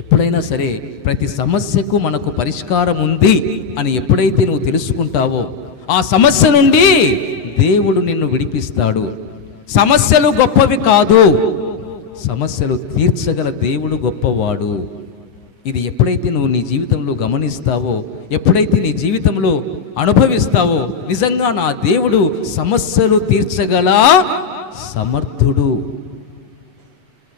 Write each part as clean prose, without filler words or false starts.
ఎప్పుడైనా సరే ప్రతి సమస్యకు మనకు పరిష్కారం ఉంది అని ఎప్పుడైతే నువ్వు తెలుసుకుంటావో ఆ సమస్య నుండి దేవుడు నిన్ను విడిపిస్తాడు. సమస్యలు గొప్పవి కాదు, సమస్యలు తీర్చగల దేవుడు గొప్పవాడు. ఇది ఎప్పుడైతే నువ్వు నీ జీవితంలో గమనిస్తావో, ఎప్పుడైతే నీ జీవితంలో అనుభవిస్తావో, నిజంగా నా దేవుడు సమస్యలు తీర్చగల సమర్థుడు.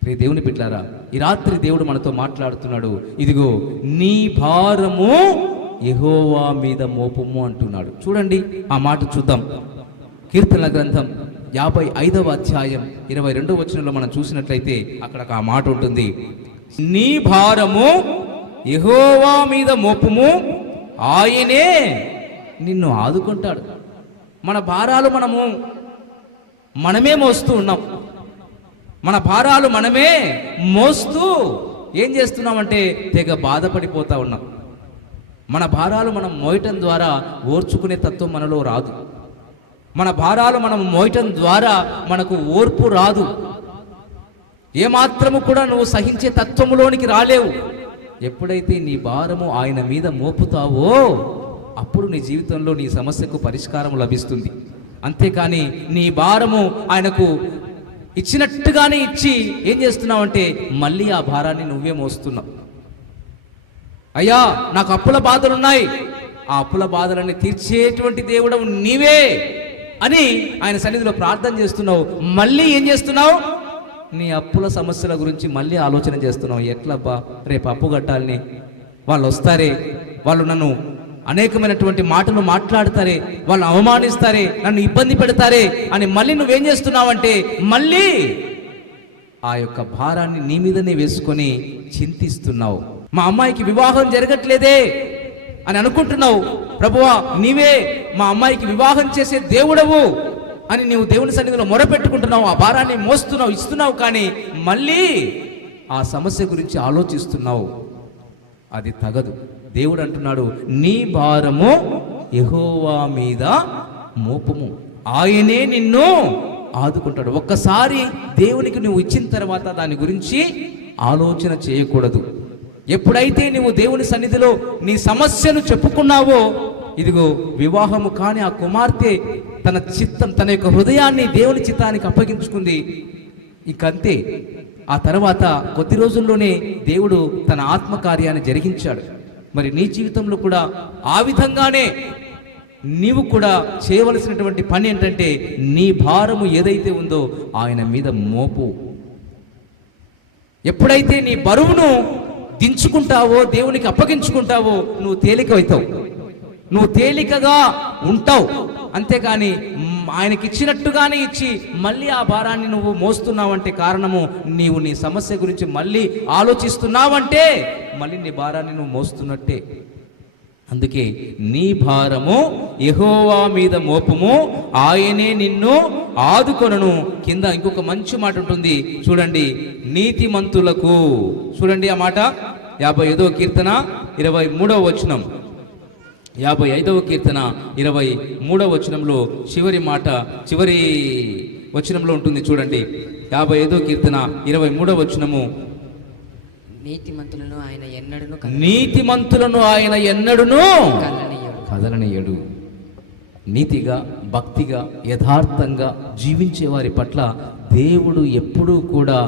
ప్రియ దేవుని బిడ్డలారా, ఈ రాత్రి దేవుడు మనతో మాట్లాడుతున్నాడు. ఇదిగో నీ భారము యెహోవా మీద మోపము అంటున్నాడు. చూడండి ఆ మాట చూద్దాం. కీర్తనల గ్రంథం 55వ అధ్యాయం 22వ వచనంలో మనం చూసినట్లయితే అక్కడ ఆ మాట ఉంటుంది. నీ భారము యెహోవా మీద మోపము, ఆయనే నిన్ను ఆదుకుంటాడు. మన భారాలు మనమే మోస్తూ ఉన్నాం. మన భారాలు మనమే మోస్తూ ఏం చేస్తున్నామంటే తెగ బాధపడిపోతా ఉన్నాం. మన భారాలు మనం మోయటం ద్వారా ఓర్చుకునే తత్వం మనలో రాదు. మన భారాలు మనం మోయటం ద్వారా మనకు ఓర్పు రాదు. ఏమాత్రము కూడా నువ్వు సహించే తత్వములోనికి రాలేవు. ఎప్పుడైతే నీ భారము ఆయన మీద మోపుతావో అప్పుడు నీ జీవితంలో నీ సమస్యకు పరిష్కారం లభిస్తుంది. అంతేకాని నీ భారము ఆయనకు ఇచ్చినట్టుగానే ఇచ్చి ఏం చేస్తున్నావంటే మళ్ళీ ఆ భారాన్ని నువ్వే మోస్తున్నావు. అయ్యా నాకు అప్పుల బాధలున్నాయి, ఆ అప్పుల బాధలన్నీ తీర్చేటువంటి దేవుడవు నీవే అని ఆయన సన్నిధిలో ప్రార్థన చేస్తున్నావు. మళ్ళీ ఏం చేస్తున్నావు? నీ అప్పుల సమస్యల గురించి మళ్ళీ ఆలోచన చేస్తున్నావు. ఎట్లబ్బా రేపు అప్పు కట్టాలని, వాళ్ళు వస్తారే, వాళ్ళు నన్ను అనేకమైనటువంటి మాటలు మాట్లాడతారే, వాళ్ళు అవమానిస్తారే, నన్ను ఇబ్బంది పెడతారే అని మళ్ళీ నువ్వేం చేస్తున్నావంటే మళ్ళీ ఆ యొక్క భారాన్ని నీ మీదనే వేసుకొని చింతిస్తున్నావు. మా అమ్మాయికి వివాహం జరగట్లేదే అని అనుకుంటున్నావు. ప్రభువా నీవే మా అమ్మాయికి వివాహం చేసే దేవుడవు అని నీవు దేవుని సన్నిధిలో మొరపెట్టుకుంటున్నావు. ఆ భారాన్ని మోస్తున్నావు, ఇస్తున్నావు. కానీ మళ్ళీ ఆ సమస్య గురించి ఆలోచిస్తున్నావు. అది తగదు. దేవుడు అంటున్నాడు, నీ భారము యెహోవా మీద మోపము, ఆయనే నిన్ను ఆదుకుంటాడు. ఒక్కసారి దేవునికి నువ్వు ఇచ్చిన తర్వాత దాని గురించి ఆలోచన చేయకూడదు. ఎప్పుడైతే నువ్వు దేవుని సన్నిధిలో నీ సమస్యను చెప్పుకున్నావో, ఇదిగో వివాహము కాని ఆ కుమార్తె తన యొక్క హృదయాన్ని దేవుని చిత్తానికి అప్పగించుకుంది. ఇంకంతే. ఆ తర్వాత కొద్ది రోజుల్లోనే దేవుడు తన ఆత్మకార్యాన్ని జరిగించాడు. మరి నీ జీవితంలో కూడా ఆ విధంగానే నీవు కూడా చేయవలసినటువంటి పని ఏంటంటే నీ భారము ఏదైతే ఉందో ఆయన మీద మోపు. ఎప్పుడైతే నీ బరువును దించుకుంటావో, దేవునికి అప్పగించుకుంటావో, నువ్వు తేలికవుతావు, నువ్వు తేలికగా ఉంటావు. అంతేకాని ఆయనకి ఇచ్చినట్టుగానే ఇచ్చి మళ్ళీ ఆ భారాన్ని నువ్వు మోస్తున్నావంటే కారణము నీవు నీ సమస్య గురించి మళ్ళీ ఆలోచిస్తున్నావంటే మళ్ళీ నీ భారాన్ని నువ్వు మోస్తున్నట్టే. అందుకే నీ భారము యెహోవా మీద మోపము, ఆయనే నిన్ను ఆదుకొనును. కింద ఇంకొక మంచి మాట ఉంటుంది చూడండి, నీతిమంతులకు. చూడండి ఆ మాట 55వ కీర్తన 23వ వచనం. 55వ కీర్తన 23వ వచనంలో చివరి మాట, చివరి వచనంలో ఉంటుంది చూడండి. 55వ కీర్తన 23వ వచనము, నీతిమంతులను ఆయన ఎన్నడును కదలనీయడు. నీతిగా, భక్తిగా, యథార్థంగా జీవించే వారి పట్ల దేవుడు ఎప్పుడూ కూడా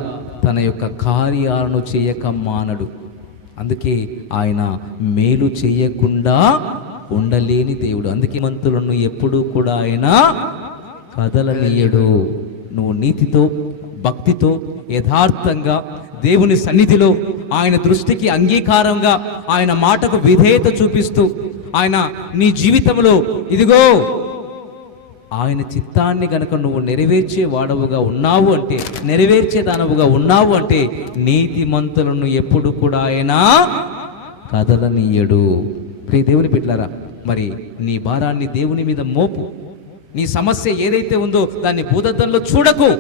తన యొక్క కార్యాలను చేయక మానడు. అందుకే ఆయన మేలు చేయకుండా ఉండలేని దేవుడు. అందుకే మంతులను ఎప్పుడూ కూడా ఆయన కదలనీయడు. నువ్వు నీతితో, భక్తితో, యథార్థంగా దేవుని సన్నిధిలో ఆయన దృష్టికి అంగీకారంగా, ఆయన మాటకు విధేయత చూపిస్తూ, ఆయన నీ జీవితంలో ఇదిగో ఆయన చిత్తాన్ని గనక నువ్వు నెరవేర్చే వాడవుగా ఉన్నావు అంటే, నెరవేర్చేదానవుగా ఉన్నావు అంటే నీతిమంతులను ఎప్పుడు కూడా ఆయన కదలనీయడు. ప్రియ దేవుని బిడ్డలారా, మరి నీ భారాన్ని దేవుని మీద మోపు. నీ సమస్య ఏదైతే ఉందో దాన్ని భూతద్దంలో చూడకు.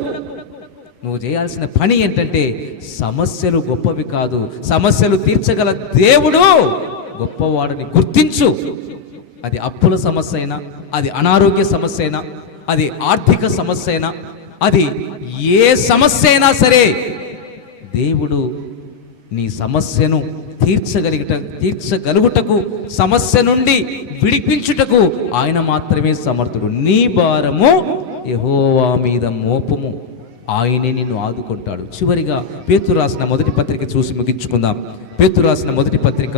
నువ్వు చేయాల్సిన పని ఏంటంటే సమస్యలు గొప్పవి కాదు, సమస్యలు తీర్చగల దేవుడు గొప్పవాడని గుర్తించు. అది అప్పుల సమస్య అయినా, అది అనారోగ్య సమస్య అయినా, అది ఆర్థిక సమస్య అయినా, అది ఏ సమస్య అయినా సరే దేవుడు నీ సమస్యను తీర్చగలుగుటకు, సమస్య నుండి విడిపించుటకు ఆయన మాత్రమే సమర్థుడు. నీ భారము యెహోవా మీద మోపుము, ఆయనే నిన్ను ఆదుకుంటాడు. చివరిగా పేతురు రాసిన మొదటి పత్రిక చూసి ముగించుకుందాం. పేతురు రాసిన మొదటి పత్రిక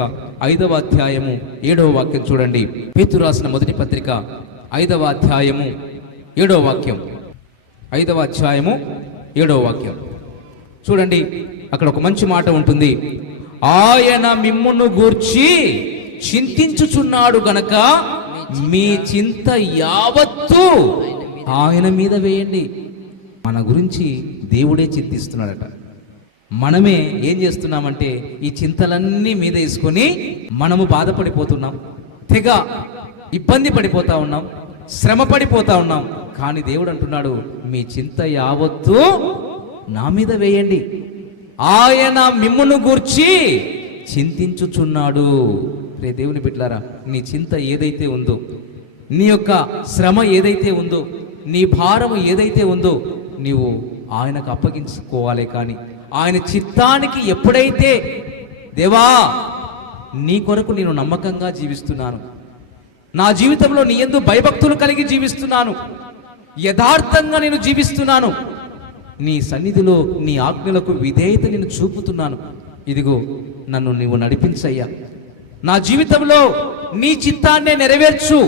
5వ అధ్యాయము 7వ వాక్యం చూడండి. పేతురు రాసిన మొదటి పత్రిక 5వ అధ్యాయము 7వ వాక్యం. 5వ అధ్యాయము 7వ వాక్యం చూడండి. అక్కడ ఒక మంచి మాట ఉంటుంది. ఆయన మిమ్మును గూర్చి చింతించుచున్నాడు గనక మీ చింత యావత్తు ఆయన మీద వేయండి. మన గురించి దేవుడే చింతిస్తున్నాడట. మనమే ఏం చేస్తున్నామంటే ఈ చింతలన్నీ మీద వేసుకొని మనము బాధపడిపోతున్నాం, తెగ ఇబ్బంది పడిపోతా ఉన్నాం, శ్రమ పడిపోతా ఉన్నాం. కానీ దేవుడు అంటున్నాడు, మీ చింత యావత్తు నా మీద వేయండి. ఆయన మిమ్మును గూర్చి చింతించుచున్నాడు. రే దేవుని బిడ్డలారా, నీ చింత ఏదైతే ఉందో, నీ యొక్క శ్రమ ఏదైతే ఉందో, నీ భారము ఏదైతే ఉందో, నీవు ఆయనకు అప్పగించుకోవాలి. కానీ ఆయన చిత్తానికి ఎప్పుడైతే దేవా నీ కొరకు నేను నమ్మకంగా జీవిస్తున్నాను, నా జీవితంలో నీ యందు భయభక్తులు కలిగి జీవిస్తున్నాను, యథార్థంగా నేను జీవిస్తున్నాను, నీ సన్నిధిలో నీ ఆజ్ఞలకు విధేయత నేను చూపుతున్నాను, ఇదిగో నన్ను నీవు నడిపించయ్యా, నా జీవితంలో నీ చిత్తాన్నే నెరవేర్చు,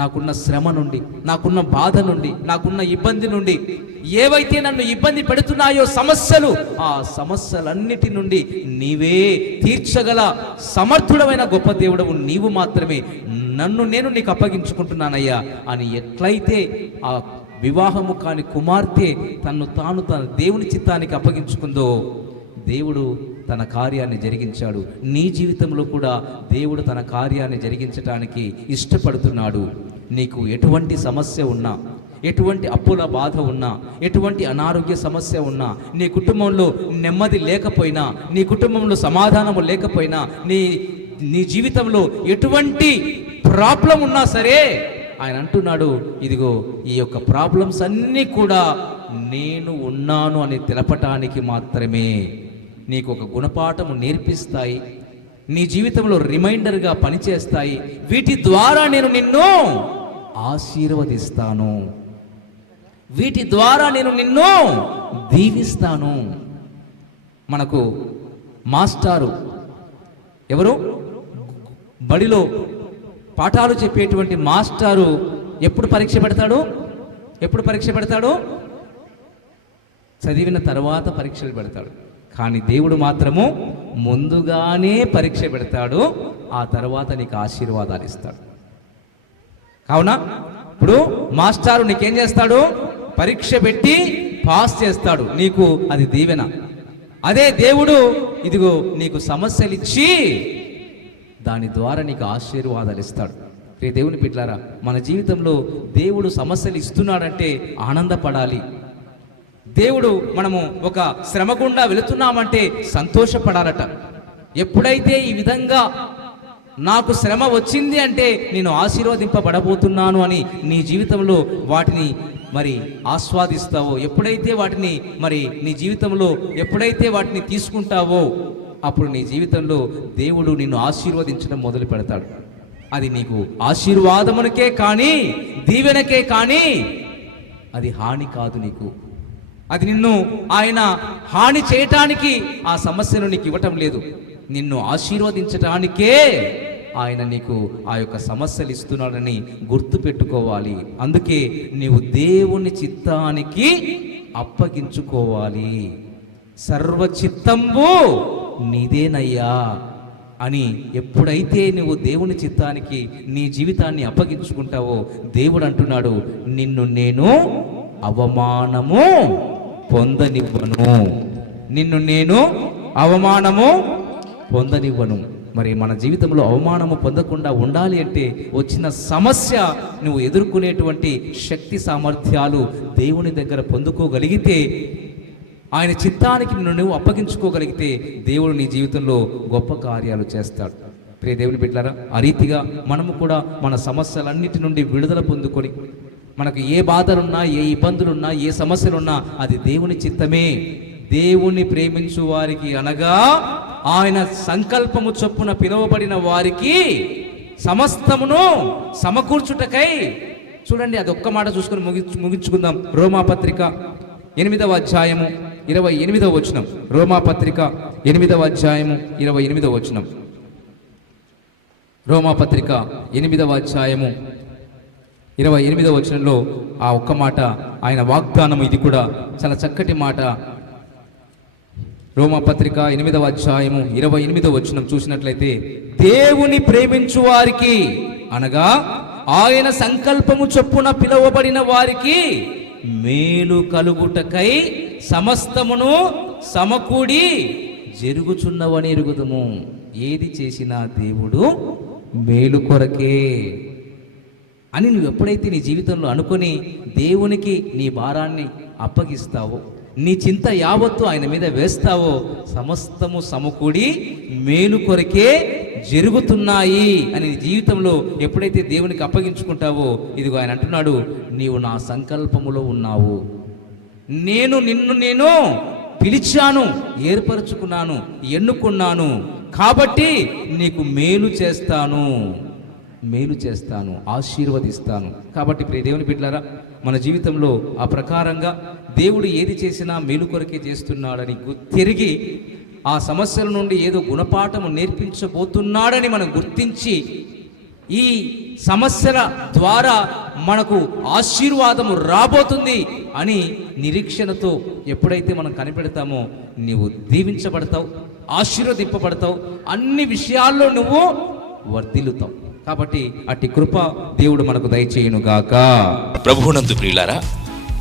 నాకున్న శ్రమ నుండి, నాకున్న బాధ నుండి, నాకున్న ఇబ్బంది నుండి, ఏవైతే నన్ను ఇబ్బంది పెడుతున్నాయో సమస్యలు, ఆ సమస్యలన్నిటి నుండి నీవే తీర్చగల సమర్థుడమైన గొప్ప దేవుడవు నీవు మాత్రమే, నన్ను నేను నీకు అప్పగించుకుంటున్నానయ్యా అని ఎట్లయితే ఆ వివాహము కాని కుమార్తె తన దేవుని చిత్తానికి అప్పగించుకుందో, దేవుడు తన కార్యాన్ని జరిగించాడు. నీ జీవితంలో కూడా దేవుడు తన కార్యాన్ని జరిగించడానికి ఇష్టపడుతున్నాడు. నీకు ఎటువంటి సమస్య ఉన్నా, ఎటువంటి అప్పుల బాధ ఉన్నా, ఎటువంటి అనారోగ్య సమస్య ఉన్నా, నీ కుటుంబంలో నెమ్మది లేకపోయినా, నీ కుటుంబంలో సమాధానము లేకపోయినా, నీ జీవితంలో ఎటువంటి ప్రాబ్లం ఉన్నా సరే, ఆయన అంటున్నాడు, ఇదిగో ఈ యొక్క ప్రాబ్లమ్స్ అన్నీ కూడా నేను ఉన్నాను అని తెలపటానికి మాత్రమే, నీకు ఒక గుణపాఠము నేర్పిస్తాయి, నీ జీవితంలో రిమైండర్గా పనిచేస్తాయి. వీటి ద్వారా నేను నిన్ను ఆశీర్వదిస్తాను, వీటి ద్వారా నేను నిన్ను దీవిస్తాను. మనకు మాస్టారు ఎవరు? బడిలో పాఠాలు చెప్పేటువంటి మాస్టారు ఎప్పుడు పరీక్ష పెడతాడు? చదివిన తర్వాత పరీక్షలు పెడతాడు. కానీ దేవుడు మాత్రము ముందుగానే పరీక్ష పెడతాడు, ఆ తర్వాత నీకు ఆశీర్వాదాలు ఇస్తాడు. కావున ఇప్పుడు మాస్టారు నీకేం చేస్తాడు? పరీక్ష పెట్టి పాస్ చేస్తాడు, నీకు అది దీవెన. అదే దేవుడు ఇదిగో నీకు సమస్యలు ఇచ్చి దాని ద్వారా నీకు ఆశీర్వాదాలు ఇస్తాడు. దేవుని బిడ్డలారా, మన జీవితంలో దేవుడు సమస్యలు ఇస్తున్నాడంటే ఆనందపడాలి. దేవుడు మనము ఒక శ్రమ గుండా వెళుతున్నామంటే సంతోషపడాలట. ఎప్పుడైతే ఈ విధంగా నాకు శ్రమ వచ్చింది అంటే నేను ఆశీర్వదింపబడబోతున్నాను అని నీ జీవితంలో వాటిని మరి ఆస్వాదిస్తావో, ఎప్పుడైతే వాటిని మరి నీ జీవితంలో ఎప్పుడైతే వాటిని తీసుకుంటావో, అప్పుడు నీ జీవితంలో దేవుడు నిన్ను ఆశీర్వదించడం మొదలు పెడతాడు. అది నీకు ఆశీర్వాదమునకే కానీ, దీవెనకే కానీ అది హాని కాదు. నీకు అది నిన్ను ఆయన హాని చేయటానికి ఆ సమస్యను నీకు ఇవ్వటం లేదు, నిన్ను ఆశీర్వదించటానికే ఆయన నీకు ఆ యొక్క సమస్యలు ఇస్తున్నాడని గుర్తు పెట్టుకోవాలి. అందుకే నీవు దేవుని చిత్తానికి అప్పగించుకోవాలి. సర్వచిత్తంబు నీదేనయ్యా అని ఎప్పుడైతే నువ్వు దేవుని చిత్తానికి నీ జీవితాన్ని అప్పగించుకుంటావో, దేవుడు అంటున్నాడు, నిన్ను నేను అవమానము పొందనివ్వను, నిన్ను నేను అవమానము పొందనివ్వను. మరి మన జీవితంలో అవమానము పొందకుండా ఉండాలి అంటే వచ్చిన సమస్య నువ్వు ఎదుర్కొనేటువంటి శక్తి సామర్థ్యాలు దేవుని దగ్గర పొందుకోగలిగితే, ఆయన చిత్తానికి నువ్వు అప్పగించుకోగలిగితే దేవుడు నీ జీవితంలో గొప్ప కార్యాలు చేస్తాడు. ప్రియ దేవుని బిడ్డలారా, ఆ రీతిగా మనము కూడా మన సమస్యలన్నిటి నుండి విడుదల పొందుకొని, మనకు ఏ బాధలున్నా, ఏ ఇబ్బందులున్నా, ఏ సమస్యలున్నా అది దేవుని చిత్తమే, దేవుణ్ణి ప్రేమించు వారికి అనగా ఆయన సంకల్పము చొప్పున పిలువబడిన వారికి సమస్తమును సమకూర్చుటకై. చూడండి, అదొక్క మాట చూసుకొని ముగించుకుందాం. రోమాపత్రిక 8వ అధ్యాయము 28వ వచనం. రోమాపత్రిక 8వ అధ్యాయము 28వ వచనం. రోమాపత్రిక 8వ అధ్యాయము 28వ వచనంలో ఆ ఒక్క మాట, ఆయన వాగ్దానం, ఇది కూడా చాలా చక్కటి మాట. రోమాపత్రిక 8వ అధ్యాయము 28వ వచనం చూసినట్లయితే, దేవుని ప్రేమించు వారికి అనగా ఆయన సంకల్పము చొప్పున పిలువబడిన వారికి మేలు కలుగుటకై సమస్తమును సమకూడి జరుగుచున్నవని ఎరుగుదుము. ఏది చేసినా దేవుడు మేలు కొరకే అని నువ్వు ఎప్పుడైతే నీ జీవితంలో అనుకొని దేవునికి నీ భారాన్ని అప్పగిస్తావో, నీ చింత యావత్తు ఆయన మీద వేస్తావో, సమస్తము సమకూడి మేలు కొరకే జరుగుతున్నాయి అని నీ జీవితంలో ఎప్పుడైతే దేవునికి అప్పగించుకుంటావో, ఇదిగో ఆయన అంటున్నాడు, నీవు నా సంకల్పములో ఉన్నావు, నిన్ను పిలిచాను, ఏర్పరచుకున్నాను, ఎన్నుకున్నాను, కాబట్టి నీకు మేలు చేస్తాను, ఆశీర్వదిస్తాను. కాబట్టి ప్రియ దేవుని బిడ్డలారా, మన జీవితంలో ఆ ప్రకారంగా దేవుడు ఏది చేసినా మేలు కొరకే చేస్తున్నాడని తిరిగి ఆ సమస్యల నుండి ఏదో గుణపాఠము నేర్పించబోతున్నాడని మనం గుర్తించి, ఈ సమస్యల ద్వారా మనకు ఆశీర్వాదము రాబోతుంది అని నిరీక్షణతో ఎప్పుడైతే మనం కనిపెడతామో, నీవు దీవించబడతావు, ఆశీర్వదింపబడతావు, అన్ని విషయాల్లో నువ్వు వర్ధిల్లుతావు. కాబట్టి అట్టి కృప దేవుడు మనకు దయచేయునుగాక. ప్రభువునందు ప్రియులారా,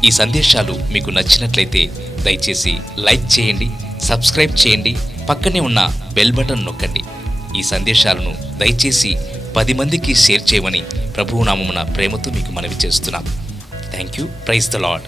ఈ సందేశాలు మీకు నచ్చినట్లయితే దయచేసి లైక్ చేయండి, సబ్స్క్రైబ్ చేయండి, పక్కనే ఉన్న బెల్ బటన్ నొక్కండి. ఈ సందేశాలను దయచేసి 10 మందికి షేర్ చేయమని ప్రభువు నామమున ప్రేమతో మీకు మనవి చేస్తున్నాం. Thank you. Praise the lord.